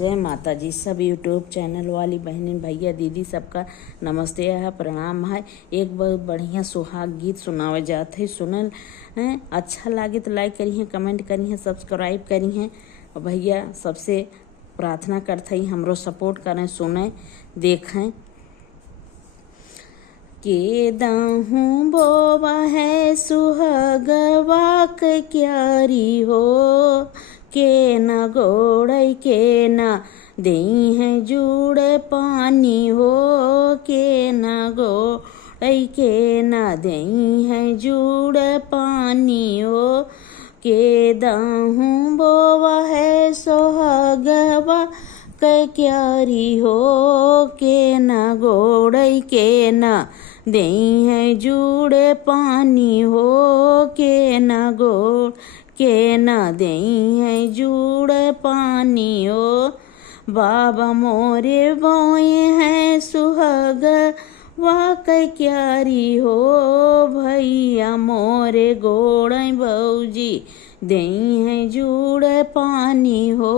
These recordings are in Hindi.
जय माता जी। सब यूट्यूब चैनल वाली बहनें भैया दीदी सबका नमस्ते है, प्रणाम है। एक बहुत बढ़िया सुहाग गीत सुनावे जात है, सुनल हैं। अच्छा लागे तो लाइक करी हैं, कमेंट करी हैं, सब्सक्राइब करी हैं। और भैया सबसे प्रार्थना करते ही हमरो सपोर्ट करें, सुने देखें। के दाहूँ बोवा है सुहागवा क्यारी हो, के न गोड़ई के न देई है जुड़ पानी हो, के न गोड़ई के न देई है जुड़ पानी हो। के दाहूँ बोवा है सुहागवा क्यारी हो, के न गोड़ई के न देई है जुड़े पानी हो, के न गोड़ के न देई है जुड़े पानी हो। बाबा मोरे बोए हैं सुहाग वाक क्यारी हो, भैया मोरे गोड़ई भौजी देई है जुड़े पानी हो,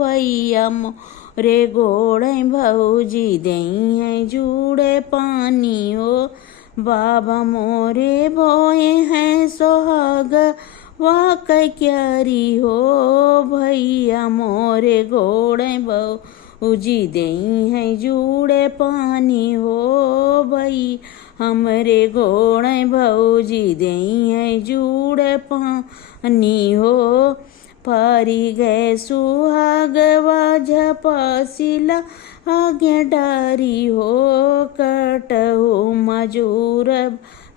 भैया रे गोड़े भौजी देई है जुड़े पानी हो। बाबा मोरे बोए हैं सोहाग वाक क्यारी हो, भैया मोरे गोड़े भौजी देई है जुड़े पानी हो, भई हमरे गोड़े भौजी देई है जुड़े पानी हो। पारी गए सुहागवा झपासिला आगे डारी हो, कटहु मजूर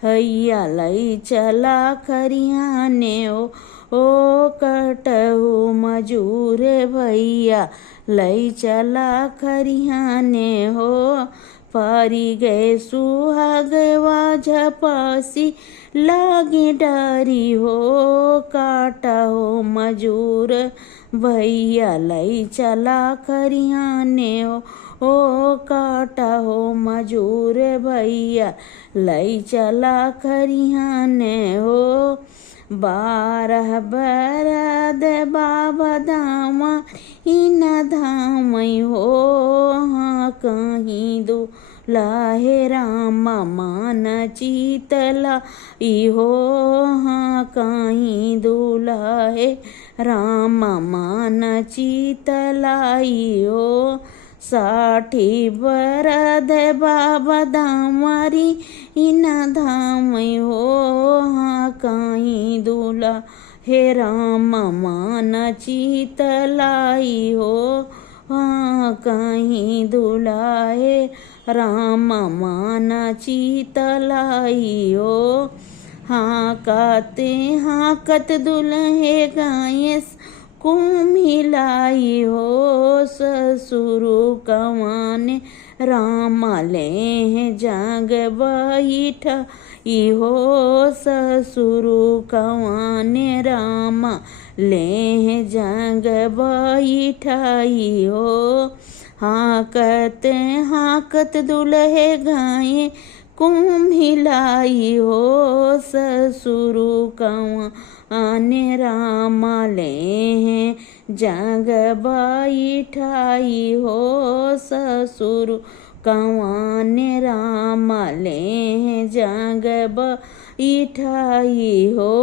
हैया लई चला खरियाने हो, ओ कटहु मजूर भैया लई चला खरियाने हो। पारी गए सुहागवा झपासी लागे डारी हो, काटा हो मजूर भैया लई चला खरियाने हो, ओ काटा हो मजूर भैया लई चला खरियाने हो। 12 बरद बाबा दामा इन धाम हो, हाँ कहीं दो लाहे रामा मान चीतला इहो, हाँ कहीं दुलाहे रामा मान चीतलाई हो। 60 बरद बाबा दामारी इन धाम हो, हाँ कहीं दुला हे राम मान चीतलाई हो, हाँ कहीं दुलाहे राम मान चीतलाई हो। हाकत दुल्हे गाये कुम्हिलाई हो, ससुरु कवाने राम ले जाग बैठा इहो, ससुरु कवाने राम ले जाग बैठाई हो। हाकत दुल्हे गाये कुम्हिलाई हो, ससुरु कवाने राम ले जाग बैठाई हो, ससुरु कवाने राम ले जाग बैठाई हो।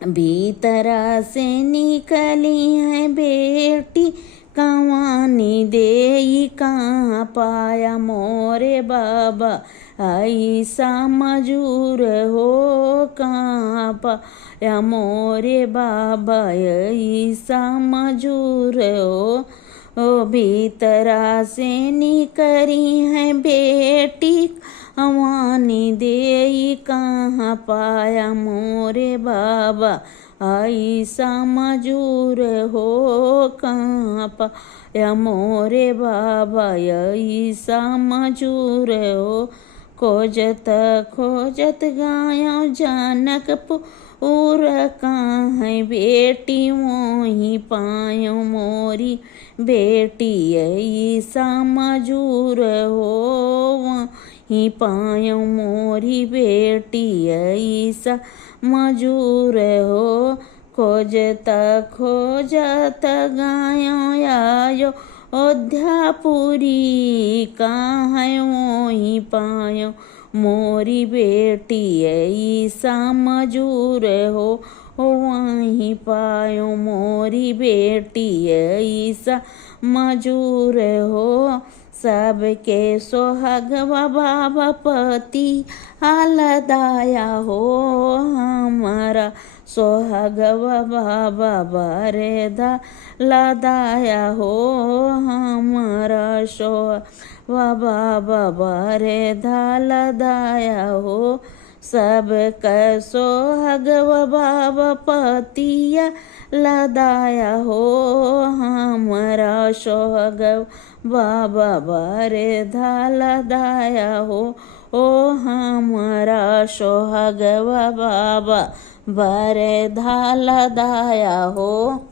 भीतरा से निकली है बेटी कवानी देई कहाँ पाया मोरे बाबा ऐसा मजूर हो, कहाँ पाया मोरे बाबा ऐसा मजूर हो। ओ भीतरा से निकली है बेटी कवानी देई कहाँ पाया मोरे बाबा ऐसा मजूर हो, कहाँ पाया मोरे बाबा ऐसा मजूर हो। खोजत गायो जानकपुर कहाँ है बेटी वहीं पायो मोरी बेटी ऐसा मजूर हो, वहीं पायो मोरी बेटी ऐसा मजूर हो। खोजत खोजत गायो आयो अयोध्यापुरी, कहाँ ही पायो मोरी बेटी ऐसा मजूर हो, वहीं पायो मोरी बेटी ऐसा मजूर हो। सबके सोहगवा बाबा पति हालदाया हो, हमारा सोहगवा बाबा बरेदा लदाया हो, हमारा सोहगवा बाबा बरेदा लदाया हो। सबका सोहगवा बाबा पतिया लदाया हो, हमारा सोहगवा बाबा बरेदा लदाया हो, ओ हमारा सोहगवा बाबा बरेदा लदाया हो।